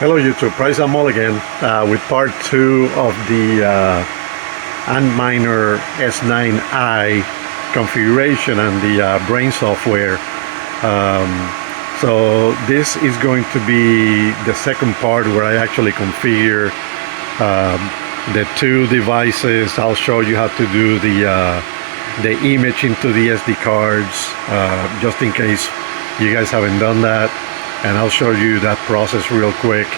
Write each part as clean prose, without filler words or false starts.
Hello YouTube, Price and Mall again with part 2 of the Antminer S9i configuration and the Braiins software. So this is going to be the second part where I actually configure the two devices. I'll show you how to do the image into the SD cards, just in case you guys haven't done that. And I'll show you that process real quick.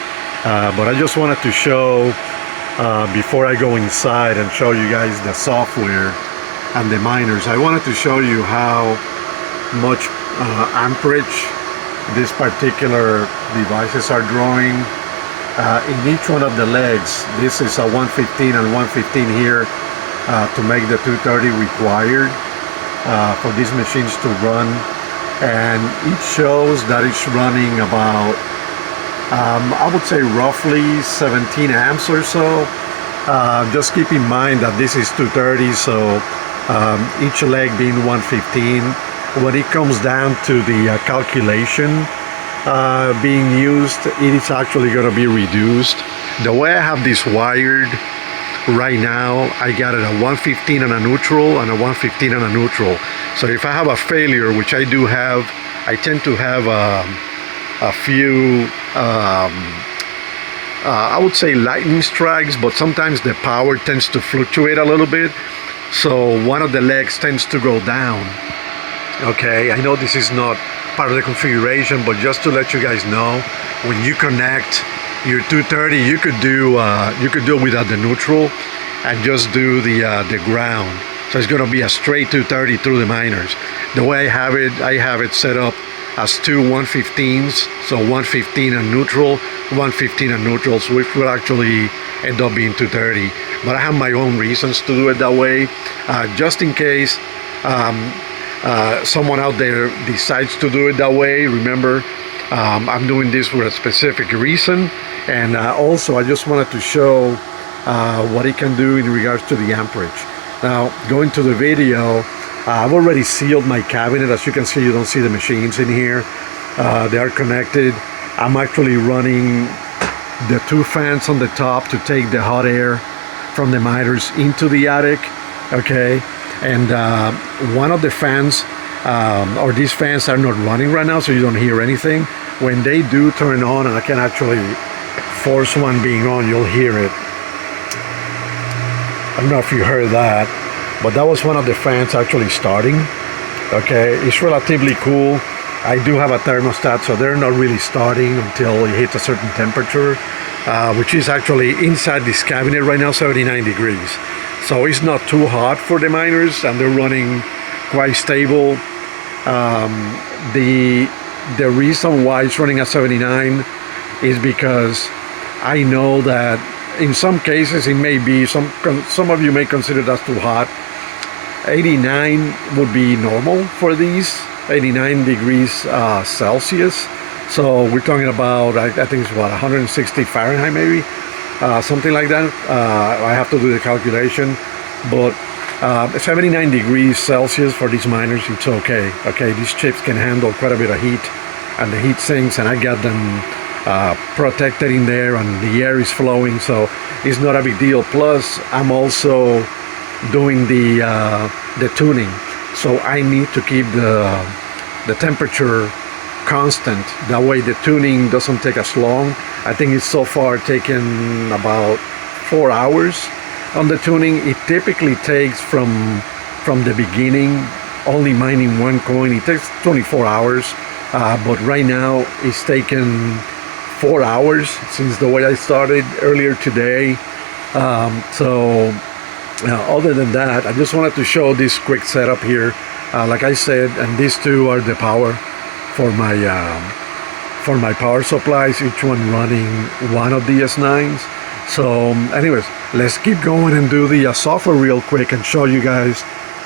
But I just wanted to show, before I go inside and show you guys the software and the miners, I wanted to show you how much amperage these particular devices are drawing. In each one of the legs, this is a 115 and 115 here to make the 230 required for these machines to run. And it shows that it's running about, I would say roughly 17 amps or so. Just keep in mind that this is 230, so each leg being 115. When it comes down to the calculation being used, it is actually going to be reduced. The way I have this wired right now, I got it a 115 and a neutral and a 115 and a neutral. So if I have a failure, which I do have, I tend to have a few I would say lightning strikes, but sometimes the power tends to fluctuate a little bit, so one of the legs tends to go down. Okay, I know this is not part of the configuration, but just to let you guys know, when you connect your 230, you could do it without the neutral and just do the ground. So it's going to be a straight 230 through the miners. The way I have it set up as two 115s, so 115 and neutral, 115 and neutral, so which will actually end up being 230. But I have my own reasons to do it that way, just in case someone out there decides to do it that way. Remember, I'm doing this for a specific reason, and also I just wanted to show what it can do in regards to the amperage. Now, going to the video, I've already sealed my cabinet. As you can see, you don't see the machines in here. They are connected. I'm actually running the two fans on the top to take the hot air from the miners into the attic, okay? And one of the fans, or these fans are not running right now, so you don't hear anything. When they do turn on, and I can actually force one being on, you'll hear it. I don't know if you heard that, but that was one of the fans actually starting. Okay, it's relatively cool. I do have a thermostat, so they're not really starting until it hits a certain temperature, which is actually inside this cabinet right now, 79 degrees. So it's not too hot for the miners, and they're running quite stable. The reason why it's running at 79 is because I know that in some cases it may be, some of you may consider that too hot. 89 would be normal for these, 89 degrees Celsius. So we're talking about, I think it's what, 160 Fahrenheit maybe, something like that. I have to do the calculation, but 79 degrees Celsius for these miners, it's okay. Okay, these chips can handle quite a bit of heat, and the heat sinks, and I got them protected in there, and the air is flowing, so it's not a big deal. Plus, I'm also doing the tuning, so I need to keep the temperature constant. That way the tuning doesn't take as long. I think it's so far taken about 4 hours on the tuning. It typically takes from the beginning, only mining one coin, it takes 24 hours, but right now it's taken 4 hours since the way I started earlier today. So other than that, I just wanted to show this quick setup here. Like I said, and these two are the power for my power supplies, each one running one of the S9s. So anyways, let's keep going and do the software real quick and show you guys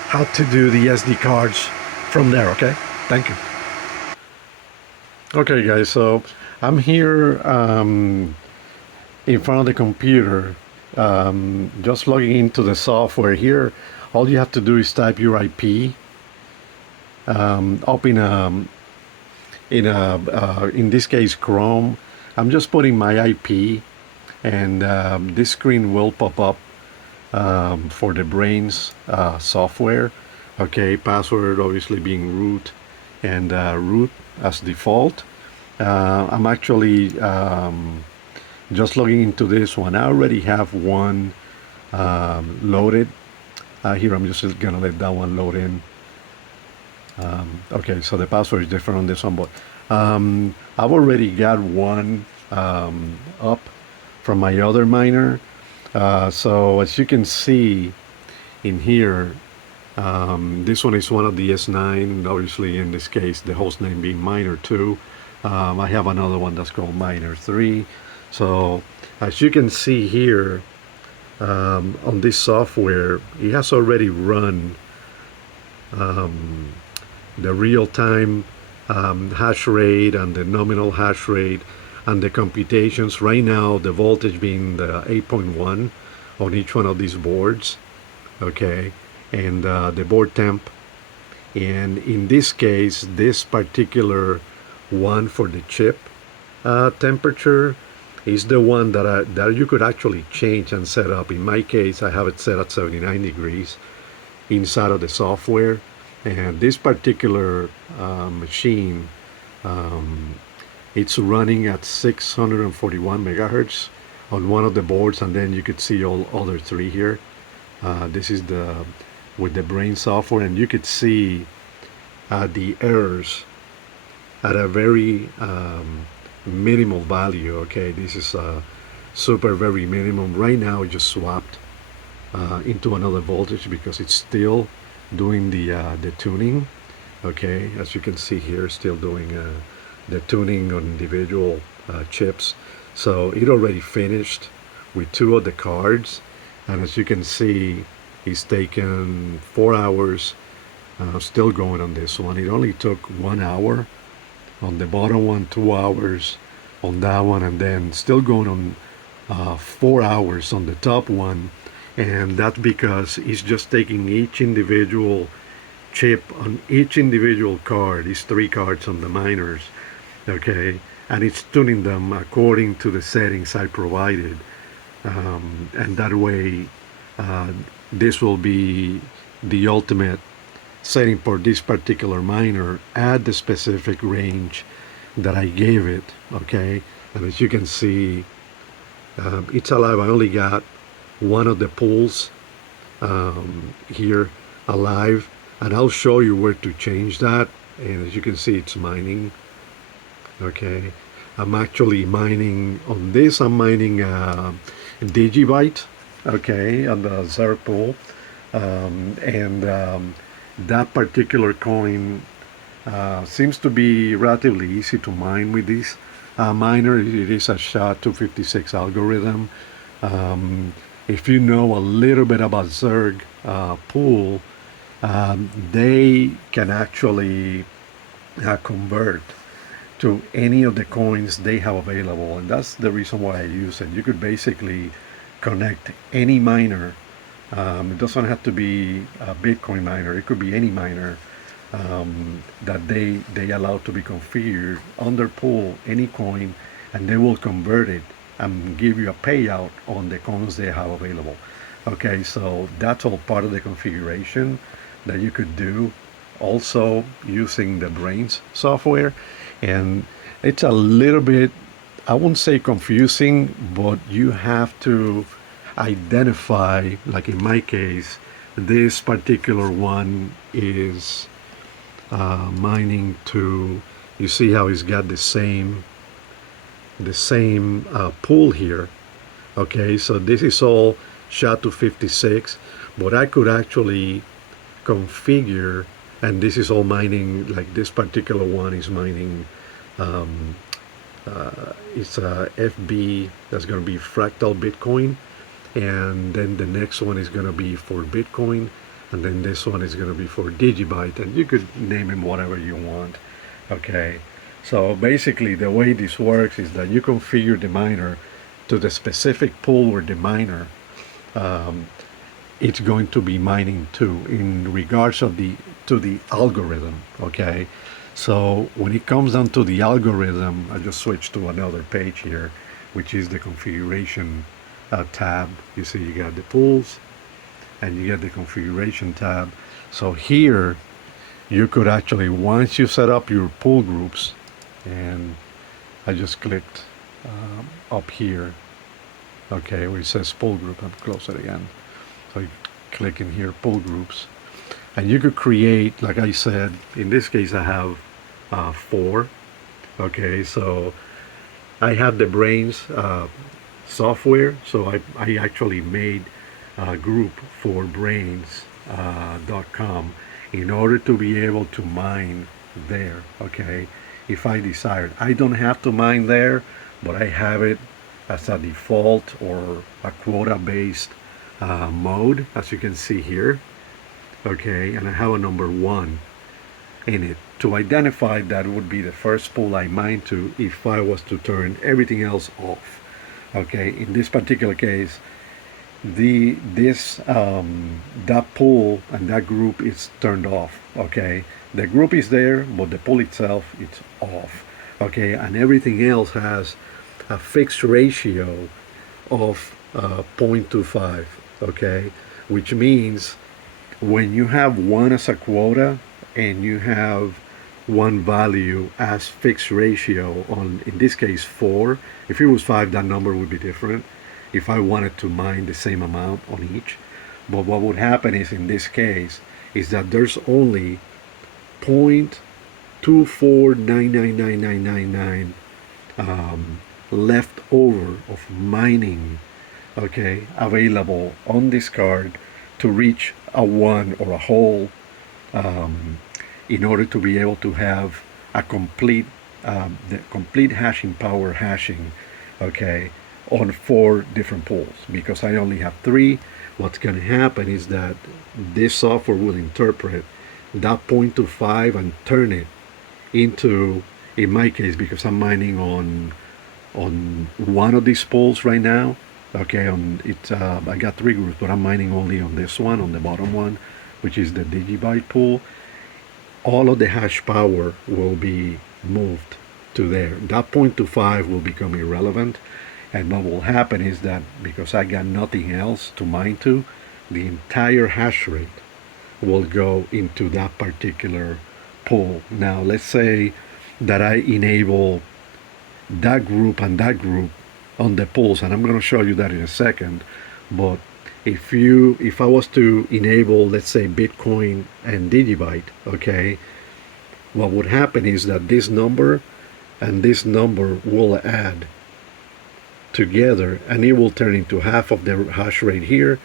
how to do the SD cards from there, okay? Thank you. Okay guys, so I'm here in front of the computer, just logging into the software here. All you have to do is type your IP up in this case Chrome, I'm just putting my IP, and this screen will pop up for the Braiins software. Okay, password obviously being root, and root as default. I'm actually just logging into this one. I already have one loaded. Here I'm just gonna let that one load in. Okay, so the password is different on this one, but I've already got one up from my other miner. So as you can see in here, this one is one of the S9, obviously in this case the host name being miner 2. I have another one that's called miner 3. So as you can see here, on this software, it has already run the real-time hash rate and the nominal hash rate and the computations. Right now the voltage being the 8.1 on each one of these boards, okay, and the board temp. And in this case, this particular one for the chip temperature is the one that you could actually change and set up. In my case, I have it set at 79 degrees inside of the software. And this particular machine, it's running at 641 megahertz on one of the boards, and then you could see all other three here. This is with the Braiins software, and you could see the errors at a very minimal value. Okay, this is super very minimum. Right now it just swapped into another voltage because it's still doing the tuning. Okay, as you can see here, still doing the tuning on individual chips. So it already finished with two of the cards, and as you can see, it's taken 4 hours. Still going on this one. It only took 1 hour on the bottom one, 2 hours on that one, and then still going on 4 hours on the top one. And that's because it's just taking each individual chip on each individual card. These 3 cards on the miners, okay, and it's tuning them according to the settings I provided, and that way this will be the ultimate setting for this particular miner at the specific range that I gave it. Okay, and as you can see, it's alive. I only got one of the pools here alive, and I'll show you where to change that. And as you can see, it's mining. Okay, I'm actually mining on this. I'm mining Digibyte, okay, on the Zerg pool, and that particular coin seems to be relatively easy to mine with this miner. It is a SHA-256 algorithm. If you know a little bit about Zerg pool, they can actually convert to any of the coins they have available, and that's the reason why I use it. You could basically connect any miner. It doesn't have to be a Bitcoin miner. It could be any miner that they allow to be configured on their pool, any coin, and they will convert it and give you a payout on the coins they have available. Okay, so that's all part of the configuration that you could do also using the Braiins software. And it's a little bit, I won't say confusing, but you have to identify, like in my case, this particular one is mining to, you see how it's got the same pool here. Okay, so this is all SHA-256, but I could actually configure, and this is all mining, like this particular one is mining, it's a FB, that's going to be fractal Bitcoin, and then the next one is going to be for Bitcoin, and then this one is going to be for Digibyte, and you could name them whatever you want. Okay, so basically the way this works is that you configure the miner to the specific pool where the miner it's going to be mining to in regards of to the algorithm. Okay, So when it comes down to the algorithm, I just switched to another page here, which is the configuration tab. You see you got the tools and you get the configuration tab. So here you could actually, once you set up your pool groups, and I just clicked up here, okay, where it says pool group, I'll close it again. So you click in here, pool groups, and you could create, like I said, in this case I have 4. Okay, so I have the Braiins software, so I actually made a group for Braiins.com in order to be able to mine there. Okay, if I desired, I don't have to mine there, but I have it as a default or a quota based mode, as you can see here. Okay, and I have a number 1 in it to identify that would be the first pool I mine to if I was to turn everything else off. Okay, in this particular case, that pool and that group is turned off. Okay, the group is there, but the pool itself it's off. Okay, and everything else has a fixed ratio of 0.25. Okay, which means when you have 1 as a quota and you have 1 value as fixed ratio on, in this case 4, if it was 5 that number would be different if I wanted to mine the same amount on each. But what would happen is, in this case, is that there's only 0.2499999 left over of mining, okay, available on this card to reach a 1 or a whole, in order to be able to have a complete the complete hashing power hashing, okay, on 4 different pools. Because I only have 3, what's going to happen is that this software will interpret that 0.25 and turn it into, in my case, because I'm mining on 1 of these pools right now, okay, on it, I got 3 groups, but I'm mining only on this one, on the bottom one, which is the digibyte pool. All of the hash power will be moved to there. That 0.25 will become irrelevant, and what will happen is that because I got nothing else to mine to, the entire hash rate will go into that particular pool. Now let's say that I enable that group and that group on the pools, and I'm going to show you that in a second. But if I was to enable, let's say, Bitcoin and digibyte, okay, what would happen is that this number and this number will add together, and it will turn into half of the hash rate here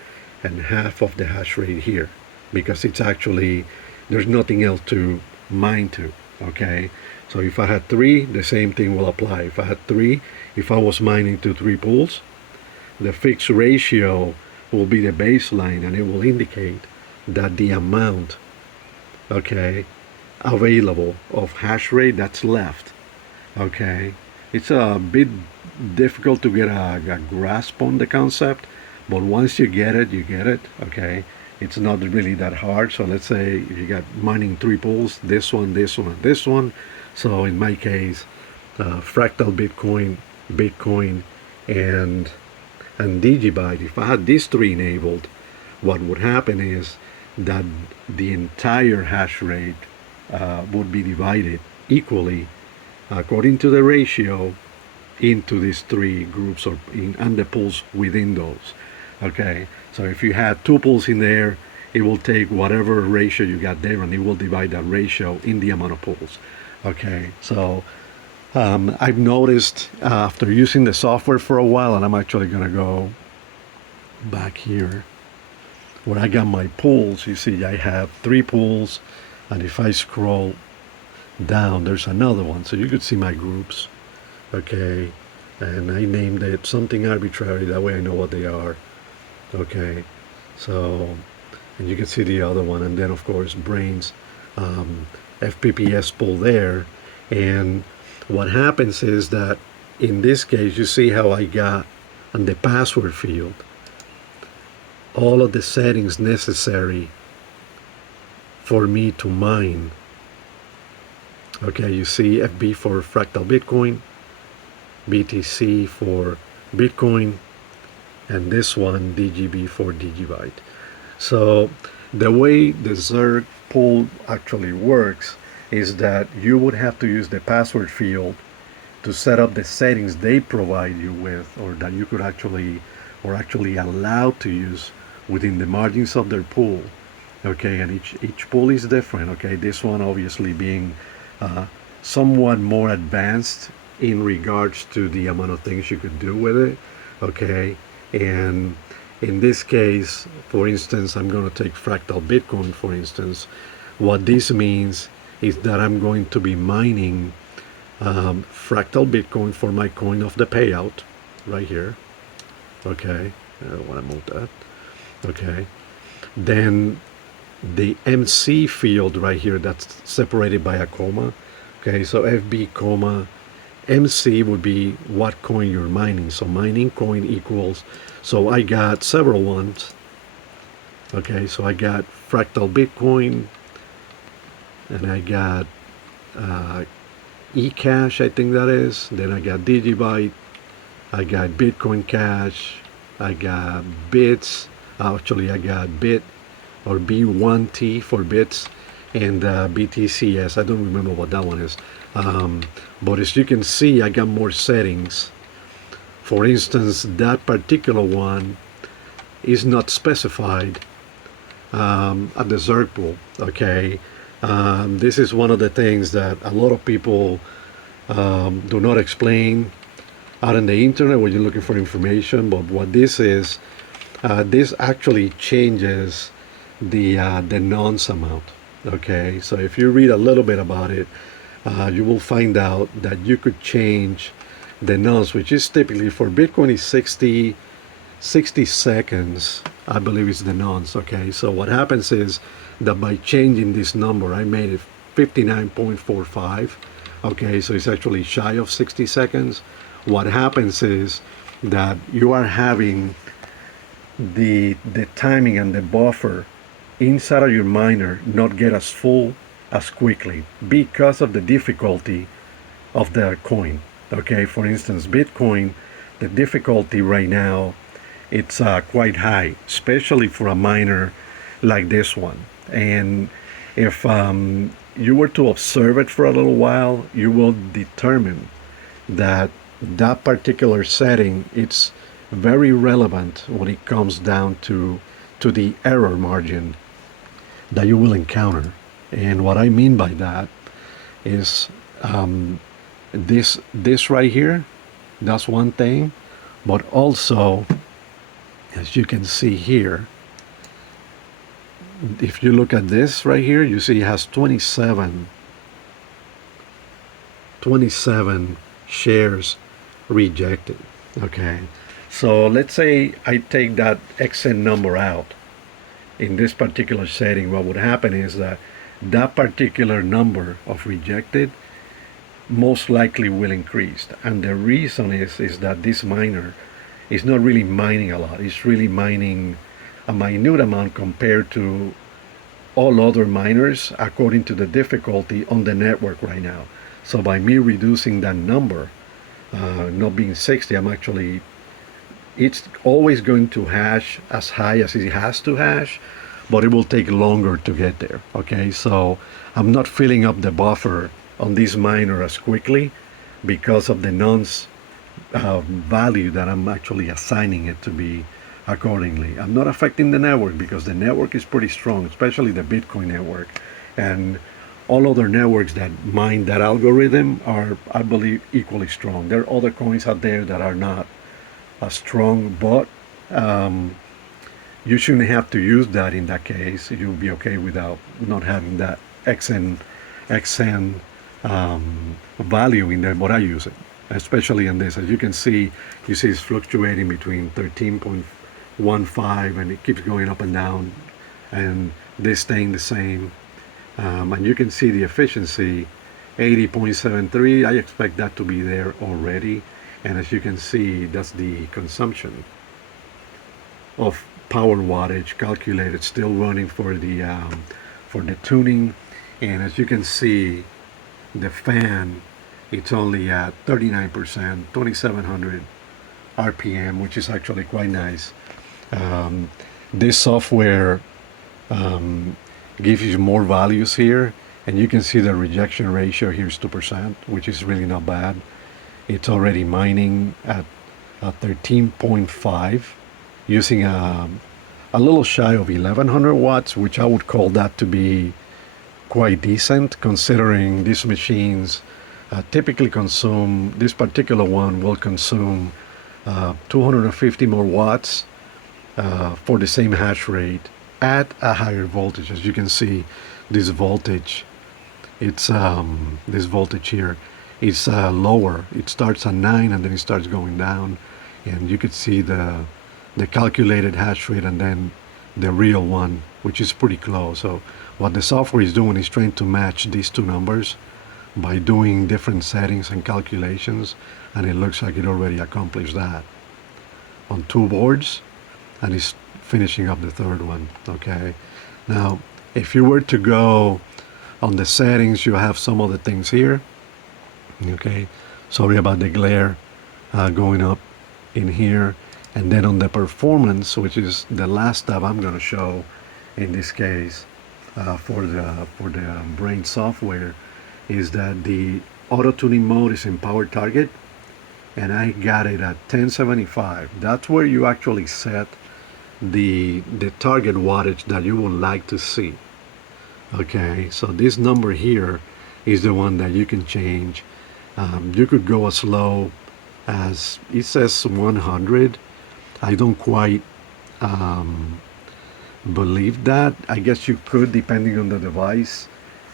and half of the hash rate here, because it's actually, there's nothing else to mine to. Okay, so if I had 3, the same thing will apply. If I had 3, if I was mining to 3 pools, the fixed ratio will be the baseline, and it will indicate that the amount, okay, available of hash rate that's left. Okay, it's a bit difficult to get a grasp on the concept, but once you get it, you get it. Okay, it's not really that hard. So let's say if you got mining 3 pools, this one, this one, and this one. So in my case, Fractal Bitcoin, and digibyte, if I had these 3 enabled, what would happen is that the entire hash rate would be divided equally according to the ratio into these 3 groups, or and the pools within those. Okay, so if you had 2 pools in there, it will take whatever ratio you got there, and it will divide that ratio in the amount of pools. Okay, so I've noticed after using the software for a while, and I'm actually going to go back here where I got my pools. You see I have 3 pools, and if I scroll down, there's another one, so you could see my groups. Okay, and I named it something arbitrary, that way I know what they are. Okay, so, and you can see the other one, and then of course Braiins FPPS pool there. And what happens is that in this case, you see how I got on the password field all of the settings necessary for me to mine Okay, you see FB for fractal Bitcoin, BTC for Bitcoin, and this one DGB for Digibyte. So the way the Zerg pool actually works is that you would have to use the password field to set up the settings they provide you with, or that you could actually allowed to use within the margins of their pool. Okay, and each pool is different. Okay, this one obviously being uh, somewhat more advanced in regards to the amount of things you could do with it. Okay, and in this case, for instance, I'm going to take fractal Bitcoin, for instance. What this means is that I'm going to be mining fractal Bitcoin for my coin of the payout right here. Okay, I don't want to move that. Okay, then the MC field right here that's separated by a comma. Okay, so FB comma MC would be what coin you're mining. So mining coin equals, so I got several ones. Okay, so I got fractal Bitcoin, and I got eCash, I think that is. Then I got Digibyte, I got Bitcoin Cash, I got Bits. Actually, I got Bit or B1T for bits, and BTCS. I don't remember what that one is. But as you can see, I got more settings. For instance, that particular one is not specified at the Zerg pool. Okay, this is one of the things that a lot of people do not explain out on the internet when you're looking for information. But what this actually changes the nonce amount. Okay, so if you read a little bit about it, you will find out that you could change the nonce, which is typically for Bitcoin is 60 seconds, I believe is the nonce. Okay, so what happens is that by changing this number, I made it 59.45. Okay, so it's actually shy of 60 seconds. What happens is that you are having the timing and the buffer inside of your miner not get as full as quickly because of the difficulty of the coin. Okay, for instance, Bitcoin, the difficulty right now, it's quite high, especially for a miner like this one. And if you were to observe it for a little while, you will determine that that particular setting, it's very relevant when it comes down to the error margin that you will encounter. And what I mean by that is this right here, that's one thing, but also, as you can see here, if you look at this right here, you see it has 27 shares rejected. Okay, so let's say I take that XN number out. In this particular setting, what would happen is that that particular number of rejected most likely will increase. And the reason is that this miner is not really mining a lot. It's really mining a minute amount compared to all other miners according to the difficulty on the network right now. So by me reducing that number, not being 60, it's always going to hash as high as it has to hash, but it will take longer to get there. Okay, so I'm not filling up the buffer on this miner as quickly because of the nonce value that I'm actually assigning it to be accordingly. I'm not affecting the network because the network is pretty strong, especially the Bitcoin network. And all other networks that mine that algorithm are, I believe, equally strong. There are other coins out there that are not as strong, but you shouldn't have to use that in that case. You'll be okay without not having that XN value in there, but I use it, especially in this. As you can see, it's fluctuating between 13.15 and it keeps going up and down, and this staying the same. And you can see the efficiency, 80.73. I expect that to be there already. And as you can see, that's the consumption of power wattage calculated, still running for the tuning. And as you can see, The fan, it's only at 39%, 2700 RPM, which is actually quite nice. Um, this software gives you more values here, and you can see the rejection ratio here is 2%, which is really not bad. It's already mining at 13.5 using a little shy of 1100 watts, which I would call that to be quite decent, considering these machines typically consume, this particular one will consume 250 more watts for the same hash rate at a higher voltage. As you can see, this voltage, it's this voltage here is lower. It starts at 9 and then it starts going down, and you could see the calculated hash rate and then the real one, which is pretty close. So what the software is doing is trying to match these two numbers by doing different settings and calculations, and it looks like it already accomplished that on 2 boards, and it's finishing up the 3rd one. Okay, now if you were to go on the settings, you have some other things here. Okay, sorry about the glare going up in here. And then on the performance, which is the last tab I'm going to show in this case for the Braiins software, is that the auto tuning mode is in power target, and I got it at 1075. That's where you actually set the target wattage that you would like to see. Okay, so this number here is the one that you can change. You could go as low as, it says 100. I don't quite believe that. I guess you could, depending on the device.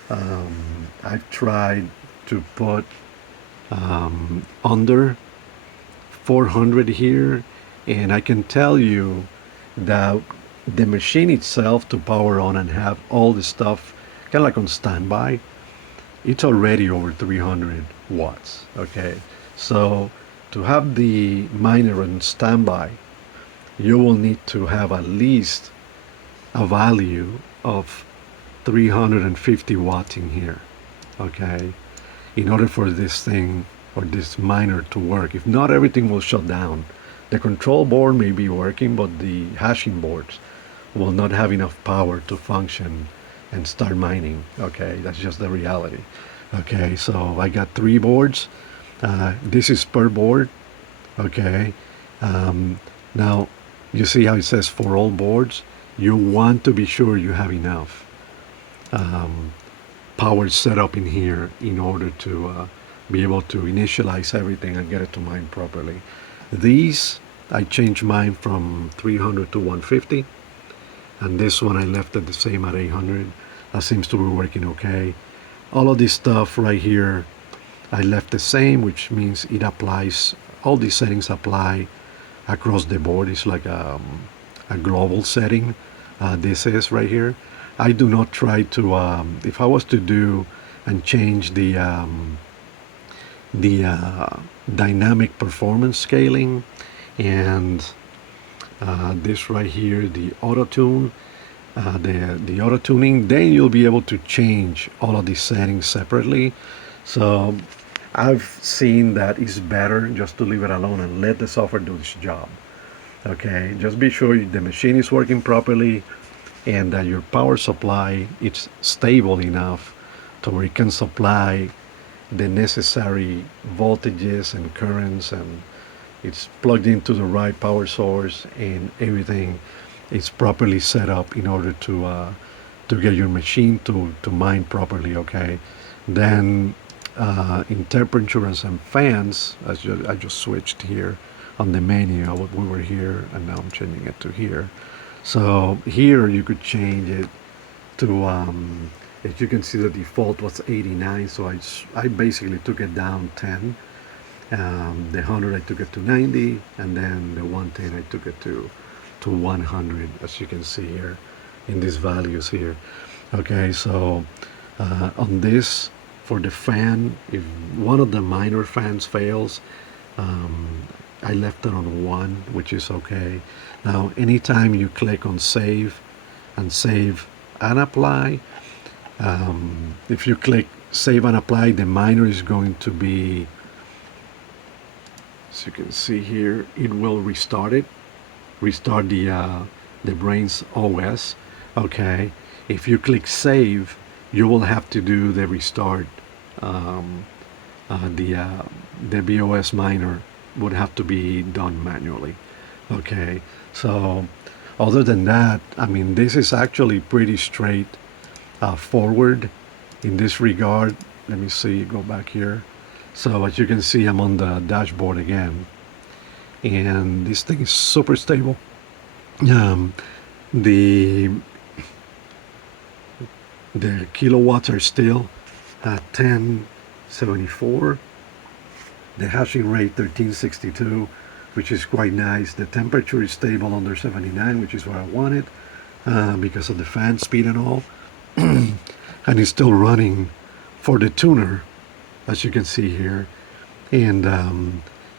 I've tried to put under 400 here, and I can tell you that the machine itself, to power on and have all the stuff kind of like on standby, it's already over 300 watts. Okay, so to have the miner on standby, you will need to have at least a value of 350 watts in here, okay, in order for this thing or this miner to work. If not, everything will shut down. The control board may be working, but the hashing boards will not have enough power to function and start mining. Okay, that's just the reality. Okay, so I got 3 boards. This is per board. Okay, now you see how it says for all boards. You want to be sure you have enough power set up in here in order to be able to initialize everything and get it to mine properly. These, I changed mine from 300 to 150, and this one I left it the same at 800. That seems to be working okay. All of this stuff right here I left the same, which means it applies, all these settings apply across the board. It's like a global setting. This is right here. I do not try to, if I was to do and change the dynamic performance scaling and this right here, the Autotune, the auto tuning, then you'll be able to change all of these settings separately. So I've seen that it's better just to leave it alone and let the software do its job. Okay, just be sure the machine is working properly and that your power supply is stable enough to where it can supply the necessary voltages and currents, and it's plugged into the right power source, and everything is properly set up in order to get your machine to mine properly. Okay, then in temperatures and fans, as I just switched here on the menu. We were here and now I'm changing it to here. So here you could change it to as you can see, the default was 89, so I basically took it down 10. The 100 I took it to 90, and then the 110 I took it to 100, as you can see here in these values here. Okay, so on this, for the fan, if one of the minor fans fails, I left it on 1, which is okay. Now anytime you click on save and apply, if you click save and apply, the miner is going to be, as you can see here, it will restart the Braiins OS. Okay, if you click save, you will have to do the restart. Um, the BOS miner would have to be done manually. Okay, so other than that, I mean, this is actually pretty straight forward in this regard. Let me see, go back here. So as you can see, I'm on the dashboard again, and this thing is super stable. Um, the the kilowatts are still at 1074. The hashing rate 1362, which is quite nice. The temperature is stable under 79, which is what I wanted because of the fan speed and all. And it's still running for the tuner, as you can see here. And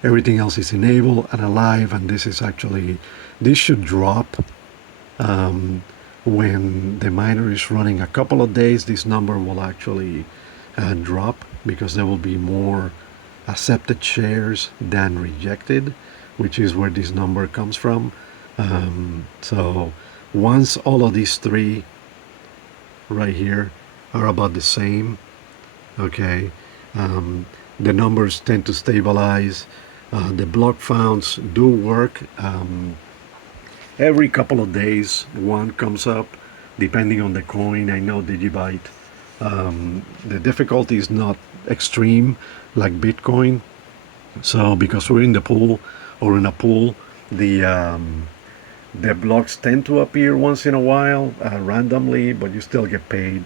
everything else is enabled and alive. And this is actually, this should drop when the miner is running a couple of days. This number will actually drop because there will be more accepted shares than rejected, which is where this number comes from. So once all of these three right here are about the same, okay, the numbers tend to stabilize. The block founds do work. Every couple of days one comes up depending on the coin. I know Digibyte, the difficulty is not extreme like Bitcoin. So because we're in the pool or in a pool, the blocks tend to appear once in a while randomly, but you still get paid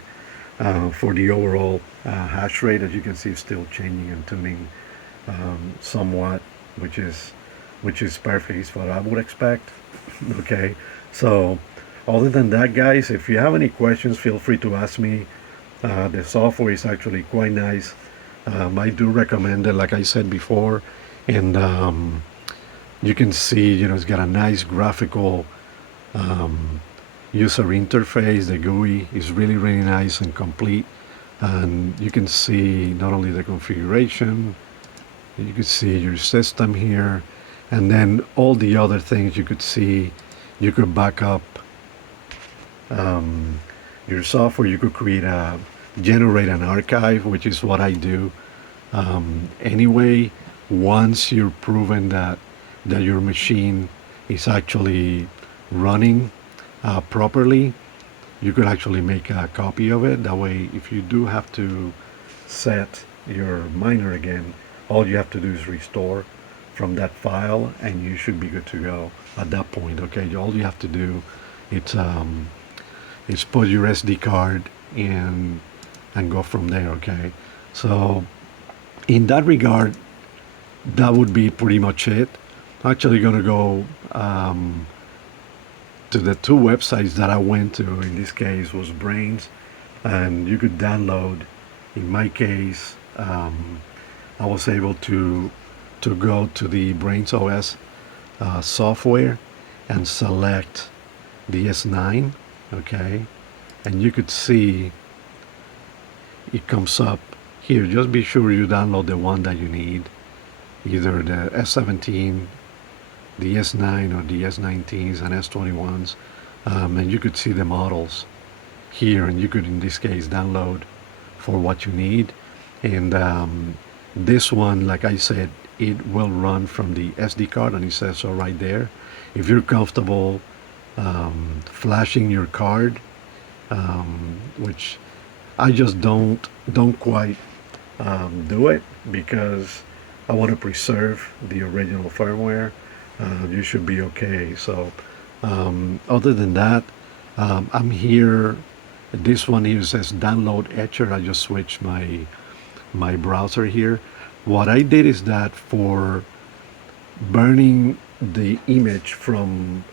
for the overall hash rate. As you can see, it's still changing and tuning somewhat, which is perfect. It's what I would expect. Okay, so other than that, guys, if you have any questions, feel free to ask me. The software is actually quite nice. I do recommend it, like I said before, and you can see, you know, it's got a nice graphical user interface. The GUI is really, really nice and complete, and you can see not only the configuration, you can see your system here, and then all the other things you could see. You could back up your software. You could generate an archive, which is what I do. Anyway, once you're proven that your machine is actually running properly, you could actually make a copy of it. That way, if you do have to set your miner again, all you have to do is restore from that file, and you should be good to go at that point. Okay, all you have to do is put your SD card in and go from there. Okay, so in that regard, that would be pretty much it. I'm actually going to go to the two websites that I went to. In this case was Braiins, and you could download. In my case, I was able to go to the Braiins OS software and select the S9. Okay, and you could see it comes up here. Just be sure you download the one that you need, either the S17, the S9, or the S19s and S21s, and you could see the models here, and you could in this case download for what you need. And this one, like I said, it will run from the SD card, and it says so right there. If you're comfortable flashing your card, which I just don't quite do it because I want to preserve the original firmware. You should be okay. So other than that, I'm here. This one here says download Etcher. I just switched my browser here. What I did is that for burning the image from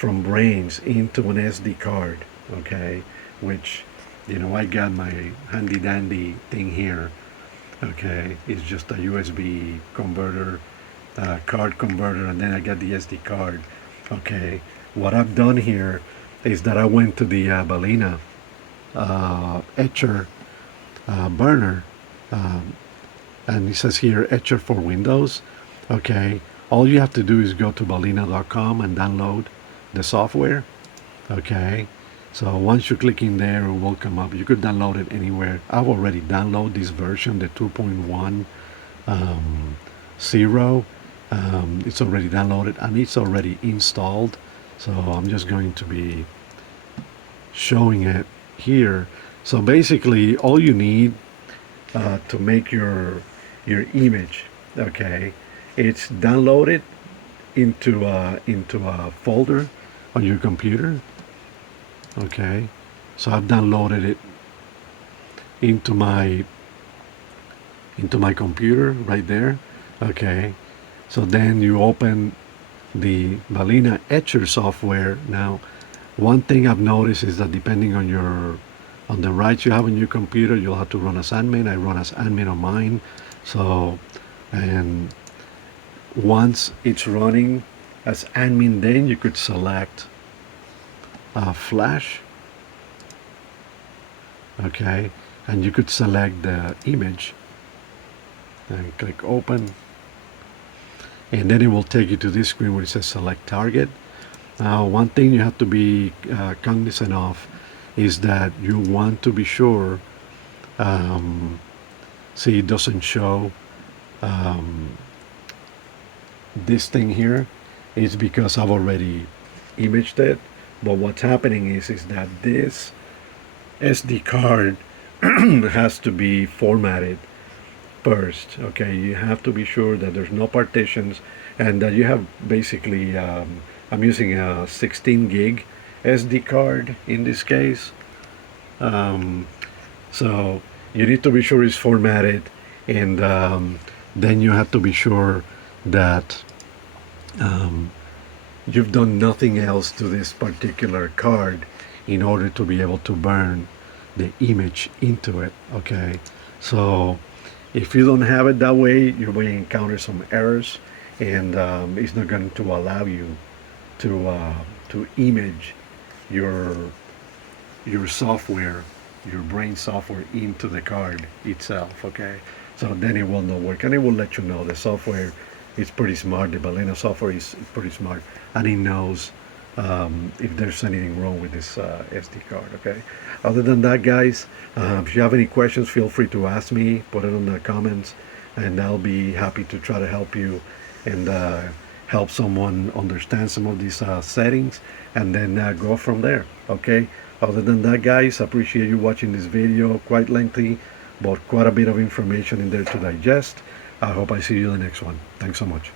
Braiins into an SD card, okay, which, you know, I got my handy dandy thing here. Okay, it's just a USB converter, card converter, and then I got the SD card. Okay, what I've done here is that I went to the Balena etcher, burner, um, and it says here etcher for Windows. Okay, all you have to do is go to balena.com and download the software. Okay, so once you click in there, it will come up. You could download it anywhere. I've already downloaded this version, the 2.1 0. It's already downloaded and it's already installed. So I'm just going to be showing it here. So basically, all you need to make your image, okay, it's download it into a folder on your computer. Okay, so I've downloaded it into my computer right there. Okay, so then you open the Balena Etcher software. Now, one thing I've noticed is that depending on the rights you have on your computer, you'll have to run as admin. I run as admin on mine. So, and once it's running as admin, then you could select Flash. Okay, and you could select the image and click open, and then it will take you to this screen where it says select target. Now, one thing you have to be cognizant of is that you want to be sure, see, it doesn't show this thing here. It's because I've already imaged it, but what's happening is that this SD card has to be formatted first. Okay, you have to be sure that there's no partitions and that you have basically I'm using a 16 gig SD card in this case, so you need to be sure it's formatted, and then you have to be sure that you've done nothing else to this particular card in order to be able to burn the image into it. Okay, so if you don't have it that way, you may encounter some errors, and it's not going to allow you to image your software, your Braiins software, into the card itself. Okay, so then it will not work, and it will let you know. The software is pretty smart. The Balena software is pretty smart, and it knows if there's anything wrong with this SD card. Okay. Other than that, guys, if you have any questions, feel free to ask me. Put it in the comments, and I'll be happy to try to help you and help someone understand some of these settings, and then go from there. Okay. Other than that, guys, I appreciate you watching this video. Quite lengthy, but quite a bit of information in there to digest. I hope I see you in the next one. Thanks so much.